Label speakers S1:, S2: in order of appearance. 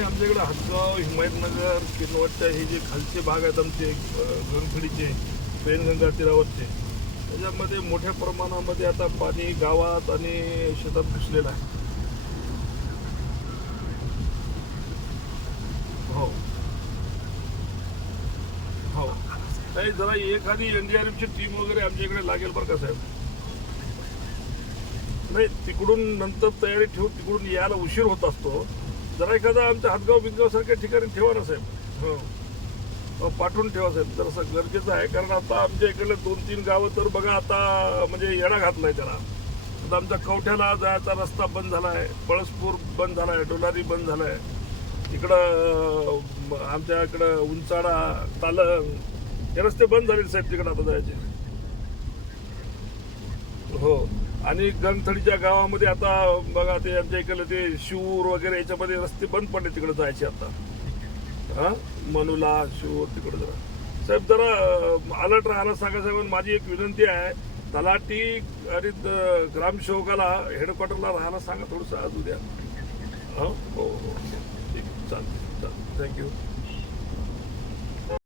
S1: नाही आमच्याकडे हदगाव हिमायतनगर किनवटच्या हे जे खालचे भाग आहेत आमचे अं, पेनगंगा तीरावरचे त्याच्यामध्ये मोठ्या प्रमाणामध्ये आता पाणी गावात आणि शेतात घुसलेलं आहे. हो. हो. नाही जरा एखादी एनडीआरएफची टीम वगैरे आमच्या इकडे लागेल बरं का साहेब? नाही तिकडून नंतर तयारी ठेवून तिकडून यायला उशीर होत असतो. जरा एखादा आमच्या हातगाव बिनगाव सारख्या ठिकाणी ठेवा ना साहेब. हो. हो, पाठवून ठेवा साहेब. जरासं गरजेचं आहे कारण आता आमच्या इकडे दोन तीन गावं तर बघा आता म्हणजे येणा घातलाय त्याला. आता आमच्या कवठ्याला जायचा रस्ता बंद झाला आहे पळसपूर बंद झाला आहे डोलारी बंद झाला आहे इकडं आमच्या इकडं उंचाडा तालंग हे रस्ते बंद झाले साहेब तिकडं आता जायचे. हो. आणि गणथडीच्या गावामध्ये आता बघा ते आमच्या इकडे ते शिवूर वगैरे याच्यामध्ये रस्ते बंद पडले तिकडे जायचे आता. हा? मनुला शिवूर तिकडे जरा. साहेब जरा अलर्ट राहायला सांगा साहेब माझी एक विनंती आहे तलाठी आणि ग्रामसेवकाला हेडक्वार्टरला राहायला सांगा थोडंसं आज उद्या. हो? हो हो ठीक चालेल चालेल. थँक्यू